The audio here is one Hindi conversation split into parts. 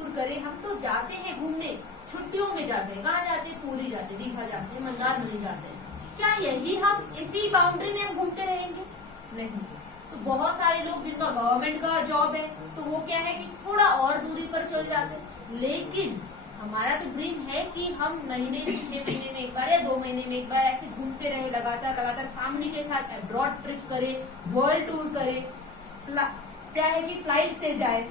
टूर करे। हम तो जाते हैं घूमने, छुट्टियों में जाते हैं, कहाँ जाते हैं, पूरी जाते हैं, दीघा जाते हैं, मंदारमनी जाते हैं। क्या यही हम इसी बाउंड्री में हम घूमते रहेंगे? नहीं। तो बहुत सारे लोग जिनका गवर्नमेंट का जॉब है तो वो क्या है कि थोड़ा और दूरी पर चले जाते हैं। लेकिन हमारा तो ड्रीम है कि हम महीने में 6 महीने में एक बार या 2 महीने में एक बार ऐसे घूमते रहे, लगातार फैमिली के साथ अब्रॉड ट्रिप करे, वर्ल्ड टूर करे, क्या है कि फ्लाइट से जाए,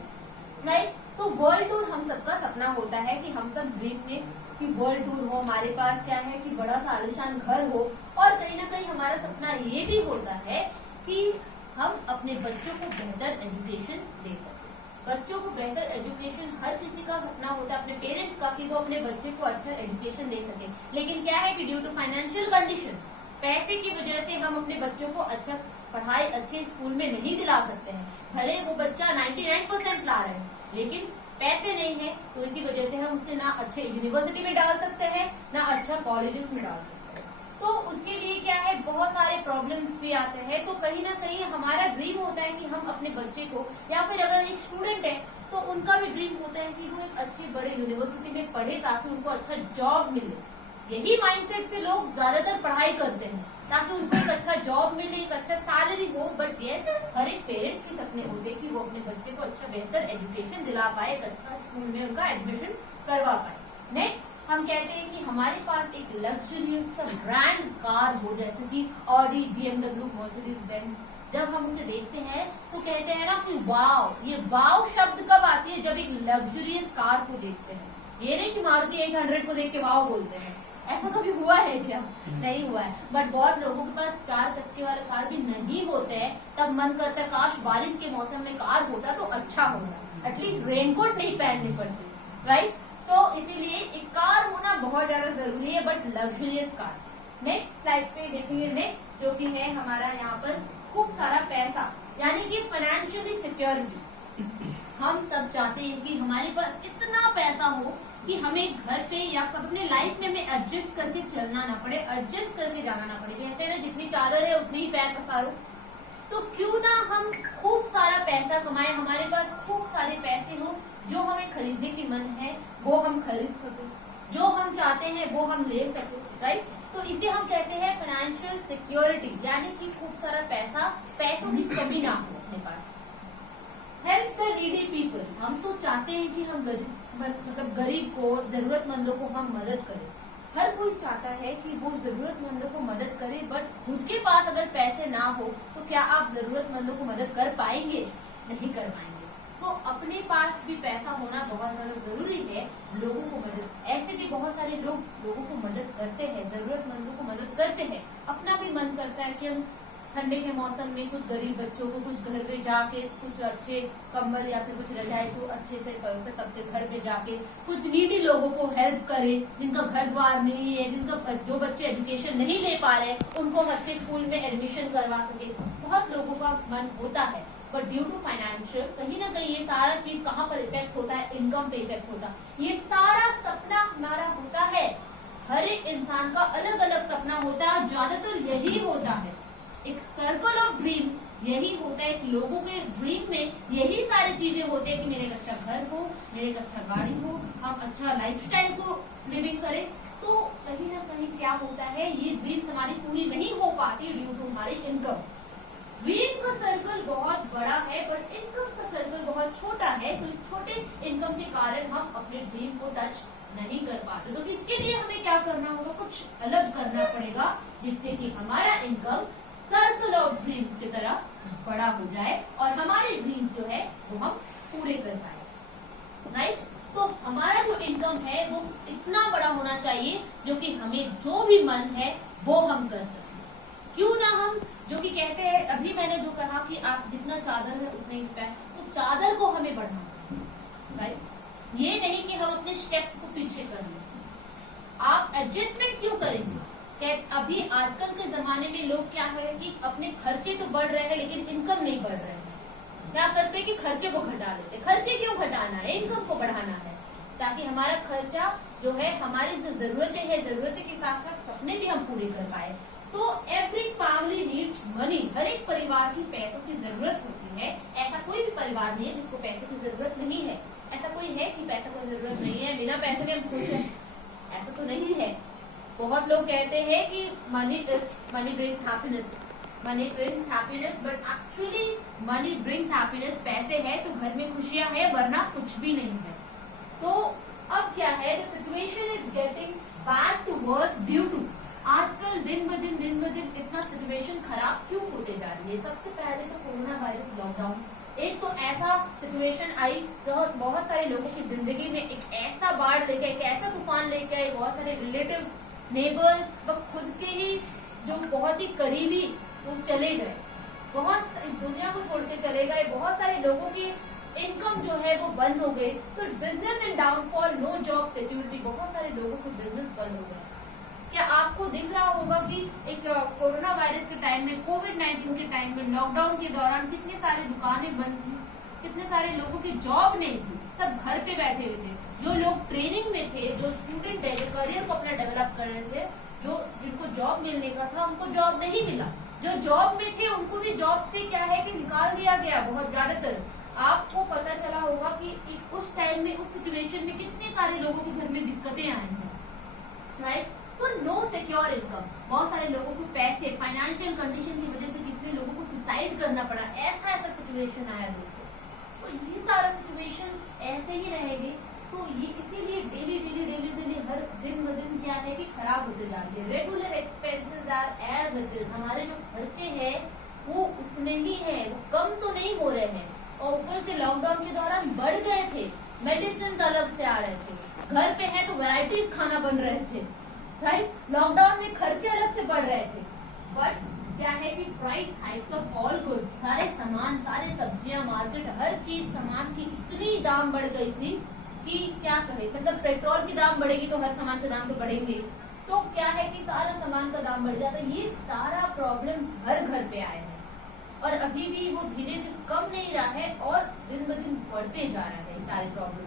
राइट। तो वर्ल्ड टूर हम सबका सपना होता है कि हम सब ड्रीम में कि वर्ल्ड टूर हो, हमारे पास क्या है कि बड़ा सा आलीशान घर हो। और कहीं ना कहीं हमारा सपना ये भी होता है कि हम अपने बच्चों को बेहतर एजुकेशन दे सकें। बच्चों को बेहतर एजुकेशन हर किसी का सपना होता है, अपने पेरेंट्स का, कि वो अपने बच्चे को अच्छा एजुकेशन दे सके। लेकिन क्या है कि ड्यू टू फाइनेंशियल कंडीशन, पैसे की वजह से हम अपने बच्चों को अच्छा पढ़ाई अच्छे स्कूल में नहीं दिला सकते हैं। भले वो बच्चा 99% ला रहे हैं, लेकिन पैसे नहीं है, तो इसी वजह से हम उसे ना अच्छे यूनिवर्सिटी में डाल सकते हैं, ना अच्छा कॉलेजेस में डाल सकते हैं। तो उसके लिए क्या है, बहुत सारे प्रॉब्लम्स भी आते हैं। तो कहीं ना कहीं हमारा ड्रीम होता है कि हम अपने बच्चे को, या फिर अगर एक स्टूडेंट है तो उनका भी ड्रीम होता है कि वो एक अच्छे बड़े यूनिवर्सिटी में पढ़े ताकि उनको अच्छा जॉब मिले। यही माइंडसेट से लोग ज्यादातर पढ़ाई करते हैं ताकि उनको एक अच्छा जॉब मिले, एक अच्छा सैलरी हो। बट ये हर एक पेरेंट्स के सपने होते हैं कि वो अपने बच्चे को अच्छा बेहतर एजुकेशन दिला पाए, एक अच्छा स्कूल में उनका एडमिशन करवा पाए। नेक्स्ट हम कहते हैं कि हमारे पास एक लग्जरियस ब्रांड कार हो, जैसे कि ऑडी, BMW, मर्सिडीज बेंज। जब हम उसे देखते हैं तो कहते हैं ना कि वाव। ये वाव शब्द कब आती है? जब एक लग्जरियस कार को देखते हैं। ये नहीं कि मारुति 800 को देख के वाव बोलते हैं। ऐसा कभी हुआ है क्या? नहीं हुआ है। बट बहुत लोगों के पास 4 चक्के वाले कार भी नहीं होते हैं, तब मन करता है काश बारिश के मौसम में कार होता तो अच्छा होता, एटलीस्ट रेनकोट नहीं पहननी पड़ती, राइट। तो इसीलिए एक कार होना बहुत ज्यादा जरूरी है, but luxurious car. Next slide पे देखेंगे, नेक्स्ट जो कि है हमारा यहाँ पर खूब सारा पैसा, यानी कि फाइनेंशियली सिक्योरिटी। हम सब चाहते हैं कि हमारे पास इतना पैसा हो कि हमें घर पे या अपने लाइफ में हमें एडजस्ट करके चलना ना पड़े, एडजस्ट करके जाना ना पड़े। कहते हैं ना, जितनी चादर है उतनी ही पैर पसारो। तो क्यों ना हम खूब सारा पैसा कमाए, हमारे पास खूब सारे पैसे हो, जो हमें खरीदने की मन है वो हम खरीद सके, जो हम चाहते हैं वो हम ले सके, राइट। तो इसे हम कहते हैं फाइनेंशियल सिक्योरिटी, यानी कि खूब सारा पैसा, पैसों की कमी ना हो अपने पास। हेल्प द नीडी पीपल, हम तो चाहते हैं कि हम मतलब गरीब को, जरूरतमंदों को हम मदद करें। हर कोई चाहता है कि वो जरूरतमंदों को मदद करे, बट खुद के पास अगर पैसे ना हो तो क्या आप जरूरतमंदों को मदद कर पाएंगे? नहीं कर पाएंगे। तो अपने पास भी पैसा होना बहुत ज्यादा जरूरी है लोगों को मदद। ऐसे भी बहुत सारे लोग लोगों को मदद करते हैं, जरूरतमंदों को मदद करते हैं। अपना भी मन करता है कि हम ठंडे के मौसम में कुछ गरीब बच्चों को कुछ घर पे जाके कुछ अच्छे कंबल या फिर कुछ रजाई को अच्छे से सबके घर पे जाके कुछ नीडी लोगों को हेल्प करे, जिनका घर द्वार नहीं है, जिनका जो बच्चे एजुकेशन नहीं ले पा रहे उनको हम अच्छे स्कूल में एडमिशन करवा सके। बहुत लोगों का मन होता है, बट ड्यू टू फाइनेंशियल कहीं ना कहीं ये सारा चीज कहाँ पर इफेक्ट होता है? इनकम पे इफेक्ट होता है। ये सारा सपना हमारा होता है, हर एक इंसान का अलग अलग सपना होता है, ज्यादातर यही होता है। एक सर्कल ऑफ ड्रीम यही होता है कि लोगों के ड्रीम में यही सारी चीजें होती है कि मेरे एक अच्छा घर हो, मेरे एक अच्छा गाड़ी हो, हम अच्छा लाइफस्टाइल को लिविंग करें। तो कहीं ना कहीं क्या होता है, ये ड्रीम हमारी पूरी नहीं हो पाती ड्यू टू हमारी इनकम। ड्रीम का सर्कल बहुत बड़ा है, बट इनकम का सर्कल बहुत छोटा है। तो छोटे इनकम के कारण हम अपने ड्रीम को टच नहीं कर पाते। तो इसके लिए हमें क्या करना होगा? कुछ अलग करना पड़ेगा, जिससे कि हमारा इनकम सर्कल ऑफ ड्रीम की तरह बड़ा हो जाए और हमारे ड्रीम जो है वो हम पूरे कर पाए, राइट। तो हमारा जो इनकम है वो इतना बड़ा होना चाहिए जो कि हमें जो भी मन है वो हम कर सकें। क्यों ना हम, जो कि कहते हैं, अभी मैंने जो कहा कि आप जितना चादर है उतने ही पैर, तो चादर को हमें बढ़ाना, राइट। ये नहीं कि हम अपने स्टेप्स को पीछे कर लें। आप एडजस्टमेंट क्यों करेंगे? अभी आजकल के जमाने में लोग क्या है कि अपने खर्चे तो बढ़ रहे हैं लेकिन इनकम नहीं बढ़ रहे हैं। क्या करते हैं कि खर्चे को घटा लेते हैं। खर्चे क्यों घटाना है? इनकम को बढ़ाना है, ताकि हमारा खर्चा जो है, हमारी जो जरूरतें हैं, जरूरतें के साथ साथ सपने भी हम पूरे कर पाए। तो एवरी फैमिली नीड्स मनी, हर एक परिवार की पैसों की जरूरत होती है। ऐसा कोई भी परिवार नहीं है जिसको पैसों की जरूरत नहीं है। ऐसा कोई है कि पैसा कोई जरूरत नहीं है, बिना पैसे में हम खुश हैं? ऐसा तो नहीं है। बहुत लोग कहते हैं कि money brings happiness, money brings happiness, but actually money brings happiness. पैसे है तो घर में खुशियां है, वरना कुछ भी नहीं है। तो अब क्या है, the situation is getting bad to worse due to, आजकल दिन ब दिन इतना सिचुएशन खराब क्यों होते जा रही है? सबसे पहले तो कोरोना वायरस लॉकडाउन, एक तो ऐसा सिचुएशन आई जो बहुत सारे लोगों की जिंदगी में एक ऐसा बाढ़ लेके, एक ऐसा तूफान लेके आई, बहुत सारे रिलेटिव, नेबर्स व खुद के ही जो बहुत ही करीबी वो चले गए, बहुत इस दुनिया को छोड़ के चले गए, बहुत सारे लोगों की इनकम जो है वो बंद हो गई। तो business in downfall, no job security, बहुत सारे लोगों के बिजनेस बंद हो गए। क्या आपको दिख रहा होगा कि एक कोरोना वायरस के टाइम में, कोविड-19 के टाइम में, लॉकडाउन के दौरान कितनी सारी दुकानें बंद थी, कितने सारे लोगों की जॉब नहीं थी, सब घर पे बैठे हुए थे। जो लोग ट्रेनिंग में थे, जो स्टूडेंट है, जो करियर को अपना डेवलप कर रहे थे, जो जिनको जॉब मिलने का था, उनको जॉब नहीं मिला। जो जॉब में थे उनको भी जॉब से क्या है कि निकाल दिया गया बहुत ज्यादातर। आपको पता चला होगा कि उस टाइम में, उस सिचुएशन में कितने सारे लोगों के घर में दिक्कतें आई हैं, राइट? तो नो सिक्योर इनकम, बहुत सारे लोगों को पैसे, फाइनेंशियल कंडीशन की वजह से कितने लोगों को सुसाइड करना पड़ा, ऐसा सिचुएशन आया दोस्तों। तो ये सारा सिचुएशन ऐसे ही रहेगी, तो ये इसीलिए डेली हर दिन ब दिन क्या है कि खराब होते जा रही है। Regular expenses are as it is, हमारे जो खर्चे हैं वो उतने ही है, वो कम तो नहीं हो रहे हैं। और ऊपर से लॉकडाउन के दौरान बढ़ गए थे, मेडिसिन अलग से आ रहे थे, घर पे है तो वैरायटीज खाना बन रहे थे, राइट? लॉकडाउन में खर्चे अलग से बढ़ रहे थे। बट क्या है कि price hikes of all goods, सारे सामान, सारे सब्जियां, मार्केट, हर चीज सामान की इतनी दाम बढ़ गई थी कि क्या कहे, मतलब पेट्रोल की दाम बढ़ेगी तो हर सामान के दाम तो बढ़ेंगे। तो क्या है कि सारा सामान का दाम बढ़ जाता है। ये सारा प्रॉब्लम हर घर पे आए हैं और अभी भी वो धीरे धीरे कम नहीं रहा है और दिन ब दिन बढ़ते जा रहा है सारे प्रॉब्लम।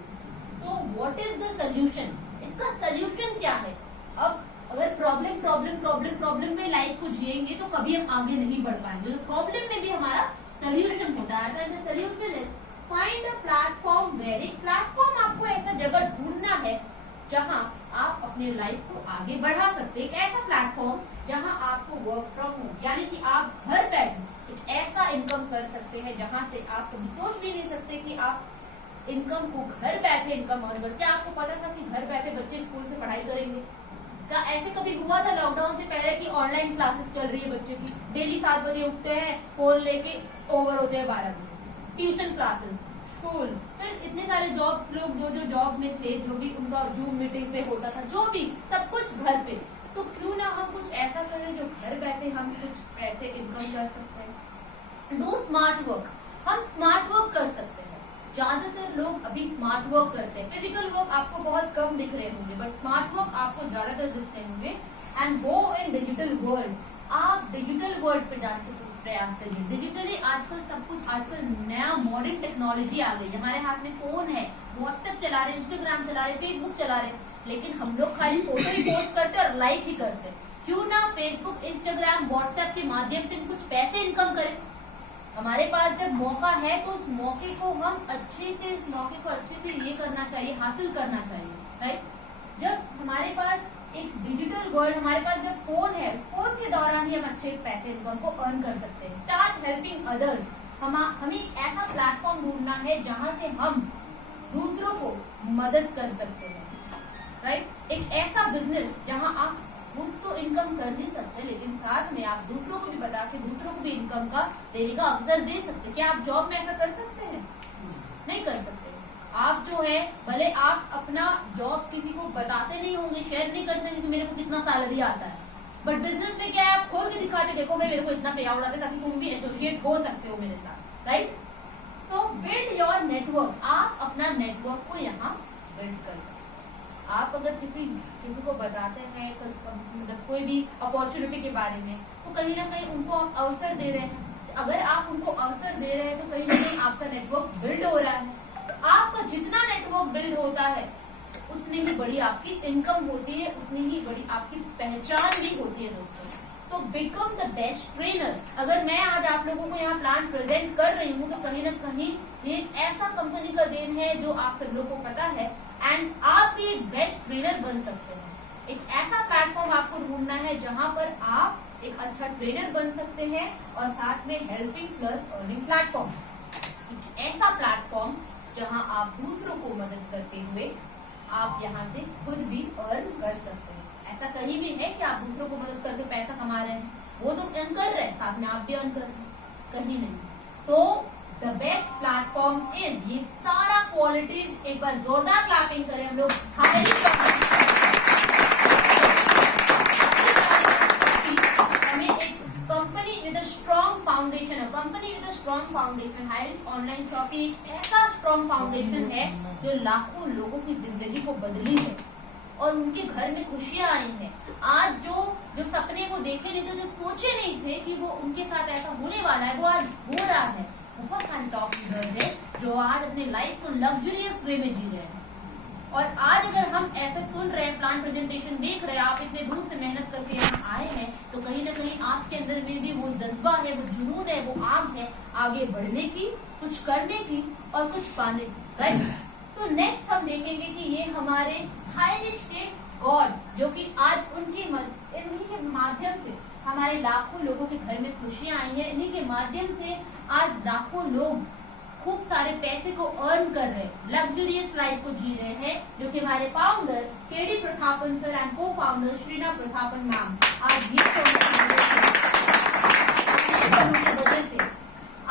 तो व्हाट इज द सोल्यूशन? इसका सोल्यूशन क्या है? अब अगर प्रॉब्लम में लाइफ को जिएंगे तो कभी हम आगे नहीं बढ़ पाएंगे। तो प्रॉब्लम में भी हमारा सोल्यूशन होता है। Solution is find a platform where, एक प्लेटफॉर्म, आपको ऐसा जगह ढूंढना है जहां आप अपने लाइफ को आगे बढ़ा सकते हैं। एक ऐसा प्लेटफॉर्म जहां आपको वर्क फ्रॉम होम, यानी कि आप घर बैठे एक ऐसा इनकम कर सकते हैं जहां से आप कभी सोच भी नहीं सकते कि आप इनकम को घर बैठे इनकम अर्न करते। आपको पता था कि घर बैठे बच्चे स्कूल से पढ़ाई करेंगे? क्या ऐसे कभी हुआ था लॉकडाउन से पहले कि ऑनलाइन क्लासेस चल रही है बच्चे की, डेली 7 बजे उठते हैं, फोन लेके ओवर होते हैं 12 बजे, ट्यूशन क्लासेस, स्कूल, फिर इतने सारे जॉब, लोग जो जॉब में थे, जो भी उनका जूम मीटिंग पे होता था, जो भी सब कुछ घर पे। तो क्यों ना हम कुछ ऐसा करें जो घर बैठे हम कुछ पैसे इनकम कर सकते हैं। डू स्मार्ट वर्क, हम स्मार्ट वर्क कर सकते हैं। ज्यादातर लोग अभी स्मार्ट वर्क करते हैं, फिजिकल वर्क आपको बहुत कम दिख रहे होंगे, बट स्मार्ट वर्क आपको ज्यादातर दिखते होंगे। And go in digital world, आप डिजिटल वर्ल्ड पे जाके प्रयास करिए। डिजिटली आजकल सब कुछ, आजकल नया मॉडर्न टेक्नोलॉजी आ गई, हमारे हाथ में फोन है, व्हाट्सएप चला रहे, इंस्टाग्राम चला रहे, फेसबुक चला रहे, लेकिन हम लोग खाली फोटो ही पोस्ट करते और लाइक ही करते। क्यों ना फेसबुक, इंस्टाग्राम, व्हाट्सएप के माध्यम से कुछ पैसे इनकम करें। हमारे पास जब मौका है तो उस मौके को हम अच्छे से ये करना चाहिए, हासिल करना चाहिए, राइट? जब हमारे पास एक डिजिटल वर्ल्ड, हमारे पास जब फोन है, फोन के दौरान ही हम अच्छे पैसे इनकम को अर्न कर सकते हैं। स्टार्ट हेल्पिंग अदर्स, हमें एक ऐसा प्लेटफॉर्म ढूंढना है जहां से हम दूसरों को मदद कर सकते हैं, राइट? एक ऐसा बिजनेस जहां आप खुद तो इनकम कर नहीं सकते, लेकिन साथ में आप दूसरों को भी बता के दूसरों को भी इनकम का देने का अवसर दे सकते। क्या आप जॉब में ऐसा कर सकते हैं? नहीं कर सकते। आप जो है, भले आप अपना जॉब किसी को बताते नहीं होंगे, शेयर नहीं करते कि मेरे को कितना सैलरी आता है, बट बिजनेस में क्या है, आप खोल के दिखाते, देखो भाई मेरे को इतना पे आउट आता है, ताकि तुम भी एसोसिएट हो सकते हो मेरे साथ, राइट? तो बिल्ड योर नेटवर्क, आप अपना नेटवर्क को यहाँ बिल्ड कर सकते। आप अगर किसी को बताते हैं मतलब कोई भी अपॉर्चुनिटी के बारे में, तो कहीं ना कहीं उनको आप अवसर दे रहे हैं। अगर आप उनको अवसर दे रहे हैं तो कहीं ना कहीं आपका नेटवर्क बिल्ड हो रहा है। आपका जितना नेटवर्क बिल्ड होता है उतनी ही बड़ी आपकी इनकम होती है, उतनी ही बड़ी आपकी पहचान भी होती है दोस्तों। तो बिकम द बेस्ट ट्रेनर। अगर मैं आज आप लोगों को यहाँ प्लान प्रेजेंट कर रही हूँ तो कहीं ना कहीं ये एक ऐसा कंपनी का देन है जो आप सब लोग को पता है, एंड आप भी एक बेस्ट ट्रेनर बन सकते हैं। एक ऐसा प्लेटफॉर्म आपको ढूंढना है जहाँ पर आप एक अच्छा ट्रेनर बन सकते हैं और साथ में हेल्पिंग प्लस अर्निंग प्लेटफॉर्म। ऐसा प्लेटफॉर्म जहाँ आप दूसरों को मदद करते हुए आप यहाँ से खुद भी अर्न कर सकते हैं। ऐसा कहीं भी है कि आप दूसरों को मदद करके पैसा कमा रहे हैं? वो तो अर्न कर रहे हैं, साथ में आप भी अर्न कर रहे हैं, कहीं नहीं। तो द बेस्ट प्लेटफॉर्म इज, ये सारा क्वालिटीज एक बार जोरदार क्लैपिंग करें हम लोग। हमें एक company with a strong foundation, company with a strong foundation, Highrich online shopping एक ऐसा स्ट्रॉन्ग फाउंडेशन है जो लाखों लोगों की जिंदगी को बदली है और उनके घर में खुशियां आई हैं। आज जो सपने को देखे नहीं थे, जो सोचे नहीं थे कि वो उनके साथ ऐसा होने वाला है, वो आज हो रहा है। बहुत सारे टॉप लीडर्स हैं जो आज अपने लाइफ को लग्जरियस वे में जी रहे हैं। और आज अगर हम ऐसे सुन रहे हैं, प्लान प्रेजेंटेशन देख रहे हैं, आप इतने दूर से मेहनत करके यहाँ आए हैं, तो कहीं ना कहीं आपके अंदर में भी वो जज्बा है, वो जुनून है, वो आग है आगे बढ़ने की, कुछ करने की और कुछ पाने की, राइट। तो नेक्स्ट हम देखेंगे कि ये हमारे हाईरिच के गॉड, जो कि आज इन्हीं के माध्यम से हमारे लाखों लोगों के घर में खुशियां आई हैं। इन्हीं के माध्यम से आज लाखों लोग खूब सारे पैसे को अर्न कर रहे हैं, लग्जरियस लाइफ को जी रहे हैं, जो कि हमारे founder KD Prathapan sir and को फाउंडर श्रीना प्रथापन मैम आज ये वजह से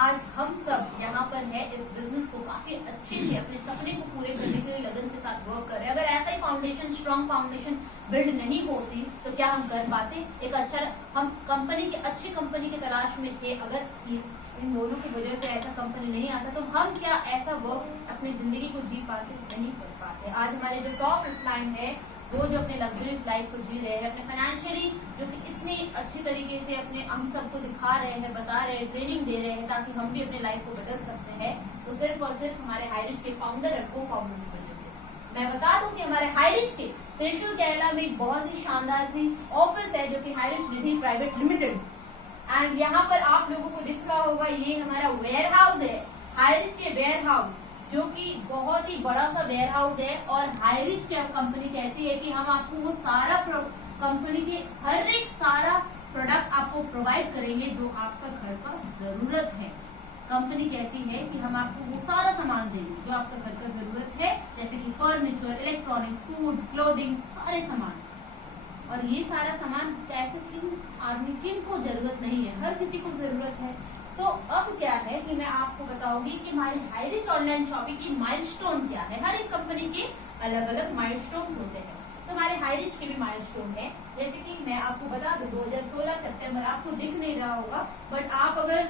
आज हम सब यहाँ पर है, इस बिजनेस को काफी अच्छे से अपने सपने को पूरे करने के लिए लगन के साथ वर्क कर रहे हैं। अगर ऐसा ही फाउंडेशन, स्ट्रॉन्ग फाउंडेशन बिल्ड नहीं होती तो क्या हम कर पाते? एक अच्छा, हम कंपनी की अच्छी कंपनी की तलाश में थे, अगर इन दोनों की वजह से ऐसा कंपनी नहीं आता तो हम क्या ऐसा वर्क अपनी जिंदगी को जी पाते? नहीं कर पाते। आज हमारे जो टॉप लाइन है वो जो अपने लग्जरियस लाइफ को जी रहे हैं, अपने फाइनेंशियली जो कि इतनी अच्छी तरीके से अपने हम सबको दिखा रहे हैं, बता रहे हैं, ट्रेनिंग दे रहे हैं ताकि हम भी अपने लाइफ को बदल सकते हैं, तो सिर्फ और सिर्फ हमारे हाईरिच के फाउंडर और को फाउंडर की वजह से। मैं बता दूं कि हमारे हाईरिच के त्रिशूल केरला में एक बहुत ही शानदार सी ऑफिस है जो कि Highrich Nidhi private limited, and यहाँ पर आप लोगों को दिख रहा होगा ये हमारा वेयर हाउस है, हाईरिच के वेयर हाउस, जो कि बहुत ही बड़ा सा वेयर हाउस है। और हाईरिच क्या कंपनी कहती है कि हम आपको वो सारा कंपनी के हर एक सारा प्रोडक्ट आपको प्रोवाइड करेंगे जो आपका घर का जरूरत है। कंपनी कहती है कि हम आपको वो सारा सामान देंगे जो आपका घर का जरूरत है, जैसे कि फर्नीचर, इलेक्ट्रॉनिक्स, फूड, क्लोथिंग, सारे सामान। और ये सारा सामान कैसे, किन को जरूरत नहीं है, हर किसी को जरूरत है। तो अब क्या है कि मैं आपको बताऊंगी कि हमारी हाईरिच ऑनलाइन शॉपिंग की माइलस्टोन क्या है। हर एक कंपनी के अलग अलग माइलस्टोन होते हैं, तो हमारे हाईरिच के भी माइलस्टोन है। जैसे कि मैं आपको बता दूं 2016 सितंबर, आपको दिख नहीं रहा होगा बट आप अगर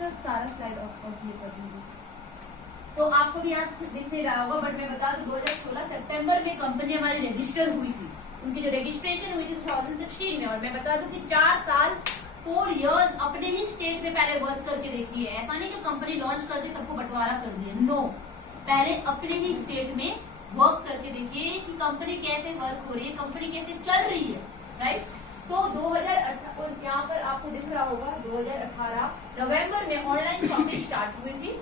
सारा स्लाइड ऑफ कर दीजिए तो आपको भी यहाँ दिख नहीं रहा होगा, बट मैं बता दूं 2016 सितंबर में कंपनी हमारी रजिस्टर हुई थी। उनकी जो रजिस्ट्रेशन हुई थी 2016 में, और मैं बता दूं कि 4 साल 4 इयर्स अपने ही स्टेट में पहले वर्क करके देखी है। ऐसा नहीं कि कंपनी लॉन्च करके सबको बंटवारा कर दिया, नो, पहले अपने ही स्टेट में वर्क करके देखिए कि कंपनी कैसे वर्क हो रही है, कंपनी कैसे चल रही है, राइट। तो 2018 और यहाँ पर आपको दिख रहा होगा 2018 नवंबर में ऑनलाइन शॉपिंग स्टार्ट हुई थी।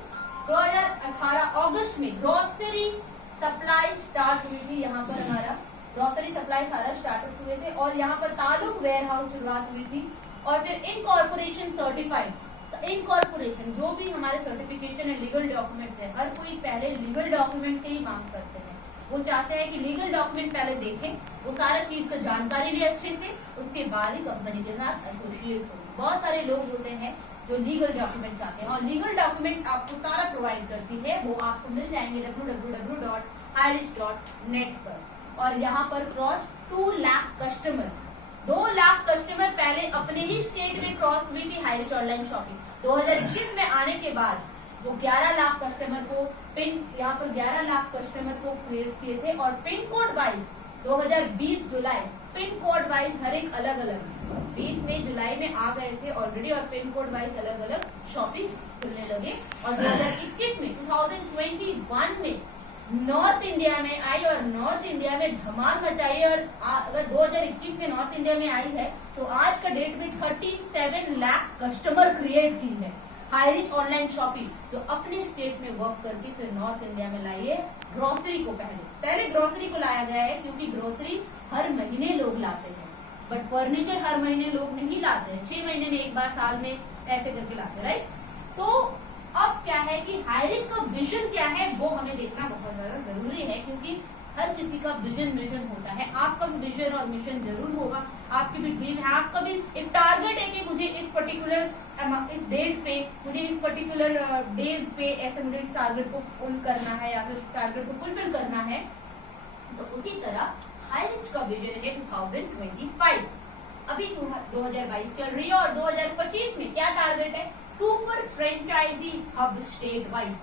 2018 अगस्त में ग्रोसरी सप्लाई स्टार्ट हुई थी। यहाँ पर हमारा ग्रोसरी सप्लाई सारा स्टार्टअप हुए थे, और यहाँ पर तालुक वेयर हाउस शुरुआत हुई थी। और फिर इनकॉर्पोरेशन सर्टिफाइड, तो इनकॉर्पोरेशन जो भी हमारे सर्टिफिकेशन है, लीगल डॉक्यूमेंट है, हर कोई पहले लीगल डॉक्यूमेंट की ही मांग करते हैं। वो चाहते हैं कि लीगल डॉक्यूमेंट पहले देखें, वो सारा चीज का जानकारी ले अच्छे से, उसके बाद ही कंपनी के साथ एसोसिएट हो। बहुत सारे लोग होते हैं जो लीगल डॉक्यूमेंट चाहते हैं, और लीगल डॉक्यूमेंट आपको सारा प्रोवाइड करती है, वो आपको मिल जाएंगे www.highrich.net पर। और यहाँ पर cross 2 lakh customer, 2 lakh customer पहले अपने ही स्टेट में क्रॉस हुई थी हाईरिच ऑनलाइन शॉपिंग। 2021 में आने के बाद वो 11 लाख कस्टमर को यहाँ पर 11 लाख कस्टमर को क्रिएट किए थे, और पिन कोड वाइज 2020 जुलाई पिन कोड वाइज हर एक अलग अलग 20 में जुलाई में आ गए थे ऑलरेडी, और पिन कोड वाइज अलग अलग शॉपिंग खुलने लगे। और 2021 में 2021 में नॉर्थ इंडिया में आई और नॉर्थ इंडिया में धमाल मचाई। और अगर 2021 में नॉर्थ इंडिया में आई है तो आज का डेट में 37 लाख कस्टमर क्रिएट की है हाईरिच ऑनलाइन शॉपिंग, जो अपने स्टेट में वर्क करके फिर नॉर्थ इंडिया में लाई है ग्रोसरी को। पहले ग्रोसरी को लाया गया है क्योंकि ग्रोसरी हर महीने लोग लाते हैं, बट फर्नीचर हर महीने लोग नहीं लाते हैं, 6 महीने में एक बार, साल में ऐसे करके लाते हैं, राइट। तो अब क्या है कि हाईरिच का विजन क्या है वो हमें देखना बहुत ज्यादा जरूरी है, क्योंकि हर किसी का विजन मिशन होता है। आपका भी विजन और मिशन जरूर होगा, आपकी भी ड्रीम है, आपका भी एक टारगेट है कि मुझे इस पर्टिकुलर इस डेट पे, मुझे इस पर्टिकुलर डेज पे ऐसे मुझे इस टारगेट को फुल करना है या फिर टारगेट को फुलफिल करना है। तो उसी तरह हाईरिच का विजन है 2025। अभी 2022 चल रही है और 2025 में क्या टारगेट है? Super franchise hub state wise,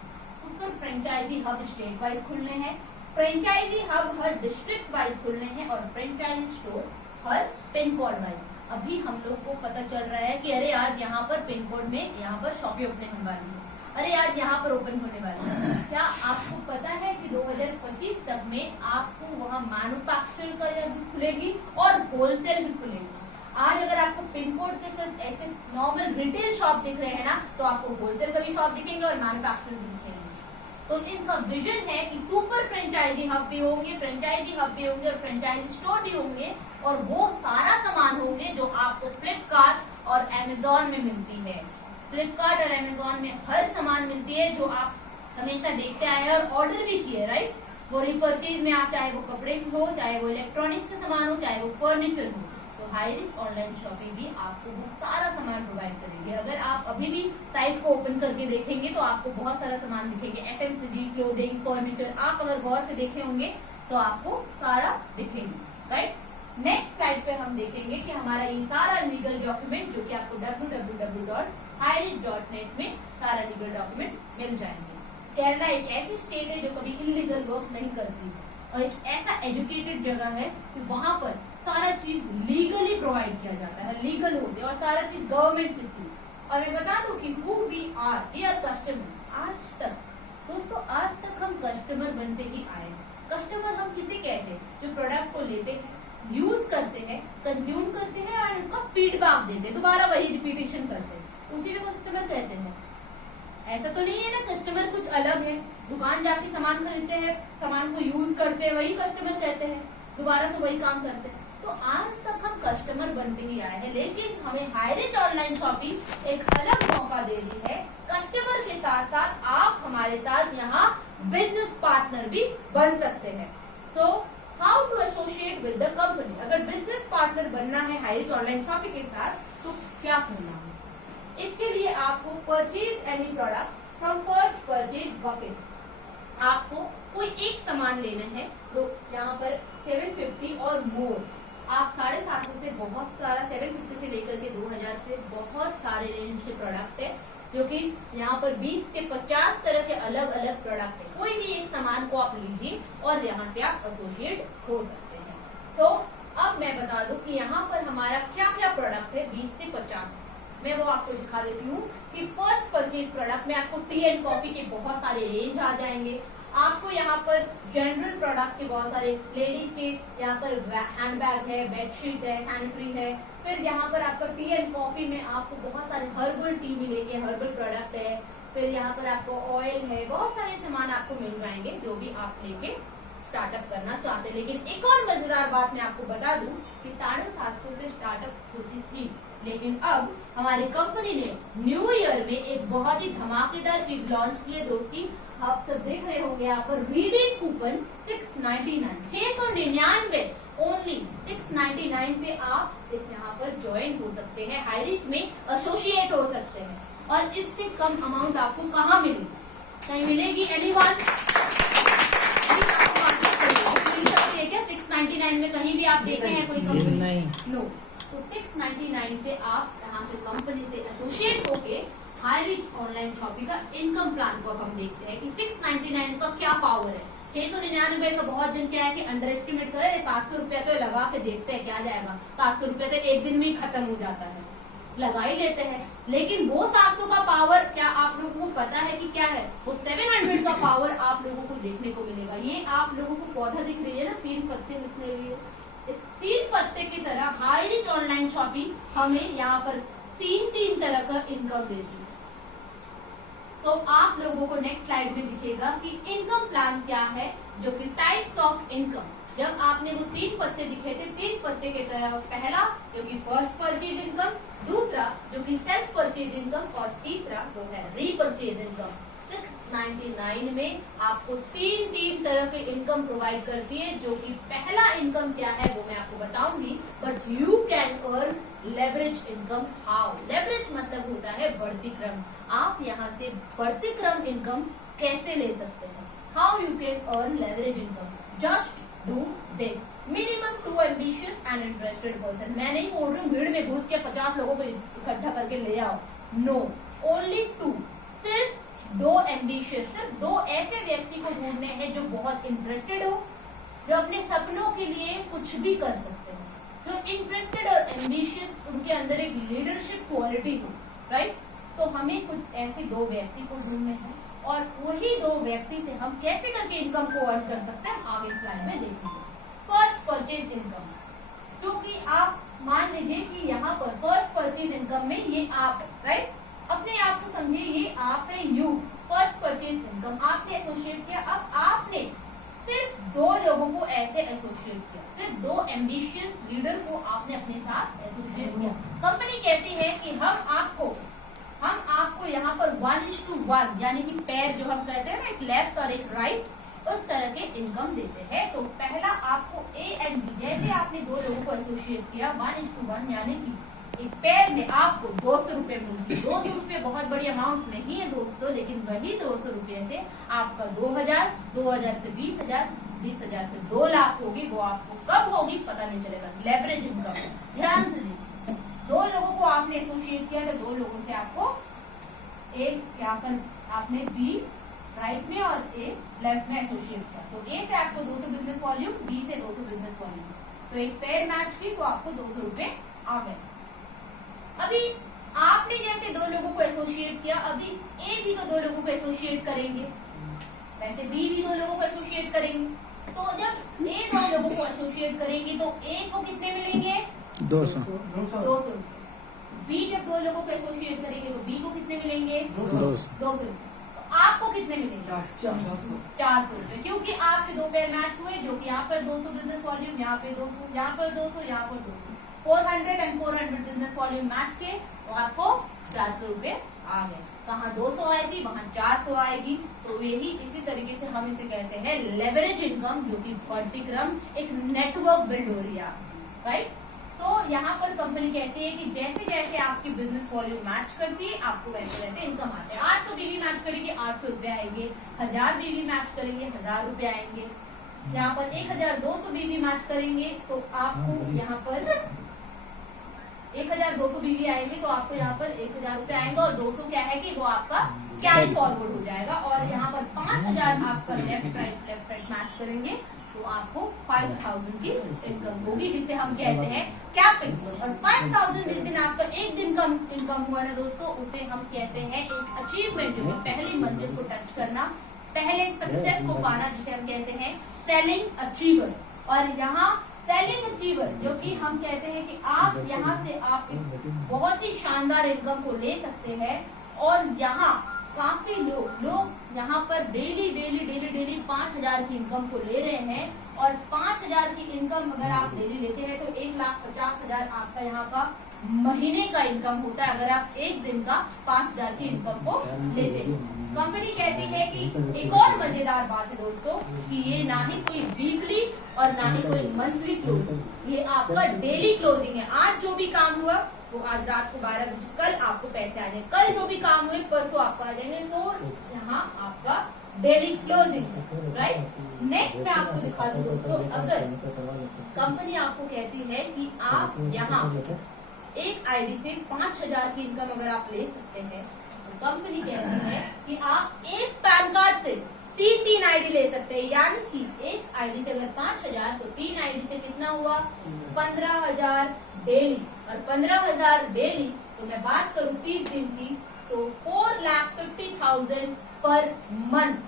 super franchise hub state wise खुलने हैं, फ्रेंचाइजी हब हर डिस्ट्रिक्ट वाइज खुलने हैं और फ्रेंचाइजी स्टोर हर पिन कोड वाइज। अभी हम लोग को पता चल रहा है कि अरे आज यहाँ पर पिन कोड में यहाँ पर शॉपिंग ओपन होने वाली है, अरे आज यहाँ पर ओपन होने वाली है। क्या आपको पता है कि 2025 तक में आपको वहाँ मैन्युफैक्चर का भी खुलेगी और होलसेल भी खुलेगी। आज अगर आपको पिन कोड के साथ ऐसे नॉर्मल रिटेल शॉप दिख रहे हैं ना, तो आपको होलसेल का भी शॉप दिखेंगे और मैन्युफैक्चर भी दिखेंगे। तो इनका विजन है कि सुपर फ्रेंचाइजी हब भी होंगे, फ्रेंचाइजी हब भी होंगे और फ्रेंचाइजी स्टोर भी होंगे, और वो सारा सामान होंगे जो आपको फ्लिपकार्ट और अमेजोन में मिलती है। फ्लिपकार्ट और अमेजोन में हर सामान मिलती है जो आप हमेशा देखते आए हैं और ऑर्डर भी किए, राइट। वो रिपर्चेज में आप, चाहे वो कपड़े हो, चाहे वो इलेक्ट्रॉनिक्स का सामान हो, चाहे वो फर्नीचर हो, तो हाईरिच ऑनलाइन शॉपिंग भी आपको वो सारा सामान प्रोवाइड करेगी। अगर आप अभी भी साइट को ओपन करके देखेंगे तो आपको बहुत सारा सामान दिखेंगे, एफएमसीजी, क्लोथिंग, फर्नीचर। आप अगर गौर से देखे होंगे तो आपको सारा दिखेंगे, राइट। नेक्स्ट साइट पे हम देखेंगे कि हमारा ये सारा लीगल डॉक्यूमेंट, जो कि आपको www.hirich.net में सारा लीगल डॉक्यूमेंट मिल जाएंगे। केरला एक ऐसी स्टेट है जो कभी इलीगल वर्क नहीं करती और एक ऐसा एजुकेटेड जगह है कि वहां पर सारा चीज लीगली प्रोवाइड किया जाता है, लीगल होते हैं और सारा चीज गवर्नमेंट की थी। और मैं बता दूं कि who we are कस्टमर। आज तक दोस्तों, आज तक हम कस्टमर बनते ही आए हैं। कस्टमर हम किसे कहते हैं? जो प्रोडक्ट को लेते हैं, यूज करते हैं, कंज्यूम करते हैं और उसका फीडबैक देते हैं, दोबारा वही रिपीटेशन करते हैं, उसी को कस्टमर कहते हैं। ऐसा तो नहीं है ना कस्टमर कुछ अलग है, दुकान जाके सामान खरीदते हैं, सामान को यूज करते हैं, वही कस्टमर कहते हैं, दोबारा तो वही काम करते हैं। तो आज तक हम कस्टमर बनते ही आए हैं, लेकिन हमें हाईरिच ऑनलाइन शॉपिंग एक अलग मौका दे रही है। कस्टमर के साथ साथ आप हमारे साथ यहाँ बिजनेस पार्टनर भी बन सकते हैं। तो how to associate with the company? अगर बिजनेस पार्टनर बनना है हाईरिच ऑनलाइन शॉपिंग के साथ तो क्या करना है? इसके लिए आपको purchase any product from first purchase bucket. आपको कोई एक सामान लेना है, तो यहाँ पर 750 और मोर, आप 750 से बहुत सारा, 750 से लेकर के 2000 से बहुत सारे रेंज के प्रोडक्ट है, जो कि यहाँ पर 20 से 50 तरह के अलग अलग प्रोडक्ट है। कोई भी एक सामान को आप लीजिए और यहाँ से आप एसोसिएट हो सकते हैं। तो अब मैं बता दूं कि यहाँ पर हमारा क्या क्या प्रोडक्ट है 20 से 50। मैं वो आपको दिखा देती हूँ कि फर्स्ट परचेज प्रोडक्ट में आपको टी एंड कॉफी के बहुत सारे रेंज आ जाएंगे। आपको यहाँ पर जनरल प्रोडक्ट के बहुत सारे, लेडीज के यहाँ पर हैंडबैग है, बेडशीट है, सैनिटरी है। फिर यहाँ पर आपका टी एंड कॉफी में आपको बहुत सारे हर्बल टी मिलेंगे, हर्बल प्रोडक्ट है। फिर यहाँ पर आपको ऑयल है, बहुत सारे सामान आपको मिल जाएंगे जो भी आप लेके स्टार्टअप करना चाहते हैं। लेकिन एक और मजेदार बात मैं आपको बता दूं कि 750 से स्टार्टअप होती थी, लेकिन अब हमारी कंपनी ने न्यू ईयर में एक बहुत ही धमाकेदार चीज लॉन्च की है दोस्ती। आप सब देख रहे होंगे यहाँ पर रीडिंग कूपन 699 ओनली 699 से आप इस यहाँ पर ज्वाइन हो सकते हैं, हाईरिच में एसोसिएट हो सकते हैं। और इससे कम अमाउंट आपको कहाँ मिलेगी? कहीं मिलेगी? एनीवन? क्या 699 में कहीं भी आप देखे हैं कोई कंपनी? नहीं, नो। तो 699 से आप यहाँ से कंपनी से एसोसिएट होके हाईरिच ऑनलाइन शॉपिंग का इनकम प्लान को हम देखते हैं कि 699 का क्या पावर है। 699 का बहुत जन क्या है कि अंडर एस्टिमेट करे, 700 रुपया तो लगा के देखते हैं क्या जाएगा, 700 रुपया तो एक दिन में ही खत्म हो जाता है। लगा ही लेते हैं, लेकिन वो 700 का पावर क्या आप लोगों को पता है कि क्या है? वो 700 का पावर आप लोगों को देखने को मिलेगा। ये आप लोगों को पौधा दिख रही है ना, 3 पत्ते निकले हुए, इस 3 पत्ते की तरह हाई रिच ऑनलाइन शॉपिंग हमें यहाँ पर 3 तरह का इनकम देती है। तो आप लोगों को नेक्स्ट स्लाइड में दिखेगा कि इनकम प्लान क्या है, जो कि टाइप्स ऑफ इनकम। जब आपने वो 3 पत्ते दिखे थे, 3 पत्ते के तरह पहला जो कि फर्स्ट परचेज इनकम, दूसरा जो कि सेल्फ परचेज इनकम और तीसरा जो है रीपरचेज इनकम। 699 में आपको 3 तरह के इनकम प्रोवाइड करती है, जो कि पहला इनकम क्या है वो मैं आपको बताऊंगी, but you can earn leverage income. How? Leverage मतलब होता है बढ़ती क्रम। आप यहाँ से बढ़ती क्रम इनकम कैसे ले सकते हैं? How you can earn leverage income? Just do this. Minimum 2 ambitious and interested person. मैं नहीं बोल रही हूँ भीड़ में घुस के 50 लोगों को इकट्ठा करके ले आओ। No, only 2। सिर्फ 2 एम्बिशियस, सिर्फ 2 ऐसे व्यक्ति को ढूंढने हैं जो बहुत इंटरेस्टेड हो, जो अपने सपनों के लिए कुछ भी कर सकते हैं, जो इंटरेस्टेड और एम्बिशियस, उनके अंदर एक लीडरशिप क्वालिटी हो, राइट? तो हमें कुछ ऐसे 2 व्यक्ति को ढूंढने हैं, और वही 2 व्यक्ति से हम कैसे करके इनकम को अर्न कर सकते हैं आगे स्लाइड में देखेंगे। फर्स्ट परचेज इनकम, जो कि आप मान लीजिए कि यहाँ पर फर्स्ट परचेज इनकम में ये आप है, राइट? अपने आप को समझिए, ये आप है, यू। फर्स्ट परचेज इनकम आपने एसोसिएट किया। अब आपने सिर्फ 2 लोगों को ऐसे एसोसिएट किया, सिर्फ 2 एम्बिशियस लीडर को आपने अपने साथ एसोसिएट किया। कंपनी कहती है कि हम आपको यहाँ पर 1:1 यानी कि पैर जो हम कहते हैं ना, एक लेफ्ट और एक राइट, उस तरह के इनकम देते हैं। तो पहला आपको ए एंड बी, जैसे आपने 2 लोगों को एसोसिएट किया 1:1 यानी कि एक पैर में आपको 200 रुपए मिलती है। 200 रुपए बहुत बड़ी अमाउंट नहीं है दोस्तों, लेकिन वही 200 रुपए से आपका 2000, 2000 से 20,000, 20,000 से 2 लाख होगी। वो आपको कब होगी पता नहीं चलेगा। Leverage income. ध्यान से 2 लोगों को आपने एसोसिएट किया, तो 2 लोगों से आपको एक यहाँ पर आपने बी राइट में और ए लेफ्ट में एसोसिएट किया, तो ए से आपको 200 बिजनेस वॉल्यूम, बी से 200 बिजनेस वॉल्यूम, तो एक पेयर मैच की तो आपको 200 रुपए आ गए। अभी आपने जैसे 2 लोगों को एसोसिएट किया, अभी ए भी तो 2 लोगों को एसोसिएट करेंगे, वैसे बी भी 2 लोगों को एसोसिएट करेंगे। तो जब ए 2 लोगों को एसोसिएट करेंगे तो ए को कितने मिलेंगे? 200। बी जब 2 लोगों को एसोसिएट करेंगे तो बी को कितने मिलेंगे? 200। तो आपको कितने मिलेंगे? 400 रुपए, क्योंकि आपके 2 पेयर मैच हुए, जो कि यहाँ पर 200 बिजनेस वॉल्यूम, यहाँ पे 200, यहाँ पर 200, यहाँ पर 200, 400 एंड 400 बिजनेस वॉल्यूम मैच के, तो आपको 400 रुपए आ गए। कहाँ 200 आएगी, वहाँ 400 आएगी। तो यही इसी तरीके से हम इसे कहते हैं लेवरेज इनकम, जो कि बढ़ती क्रम एक नेटवर्क बिल्ड हो रही है, राइट? तो यहाँ पर कंपनी कहती है कि जैसे जैसे आपकी बिजनेस वॉल्यूम मैच करती है, आपको वैसे वैसे इनकम आते हैं। 800 बीवी मैच करेंगे 800 रुपए आएंगे, 1000 बीवी मैच करेंगे 1000 रुपए आएंगे, यहाँ पर 1200 बीवी मैच करेंगे तो आपको यहाँ पर 1200 बीवी आएंगे, तो आपको यहाँ पर 1000 रुपए आएंगे, और 200 क्या है कि वो आपका कैरी फॉरवर्ड हो जाएगा। और यहाँ पर 5000 आपका लेफ्ट राइट मैच करेंगे तो आपको 5000 की इनकम होगी, जिसे हम कहते हैं कैपिंग। और 5000 जिस दिन आपका एक दिन का इनकम हुआ ना दोस्तों, उसे हम कहते हैं एक अचीवमेंट, जो पहली मंजिल को टच करना, पहले सक्सेस को पाना, जिसे हम कहते हैं सेलिंग अचीवर। और यहाँ सेलिंग अचीवर, जो कि हम कहते हैं कि आप यहाँ से आप बहुत ही शानदार इनकम को ले सकते हैं। और यहाँ काफी लोग यहाँ पर डेली 5000 की इनकम को ले रहे हैं, और 5000 की इनकम अगर आप डेली लेते हैं तो 1,50,000 आपका यहाँ का महीने का इनकम होता है, अगर आप एक दिन का 5000 की इनकम को लेते हैं। कंपनी कहती है कि एक और मजेदार बात है दोस्तों, कि ये ना ही कोई वीकली और ना ही कोई मंथली क्लोजिंग, ये आपका डेली क्लोजिंग है। आज जो भी काम हुआ वो आज रात को 12 बजे, कल आपको पैसे आ जाएंगे, कल जो भी काम हुए परसों आपको आ जाएंगे। तो यहाँ आपका डेली क्लोजिंग, राइट? नेक्स्ट मैं आपको दिखा दूं दोस्तों, अगर कंपनी आपको कहती है कि आप यहाँ एक आईडी से 5000 की इनकम अगर आप ले सकते हैं, तो कंपनी कहती है कि आप एक पैन कार्ड से 3 आईडी ले सकते हैं। यानी कि एक आईडी से अगर 5000 तो 3 आईडी से कितना हुआ? 15,000 डेली, और 15,000 डेली तो मैं बात करूं 30 दिन की तो 4,50,000 पर मंथ,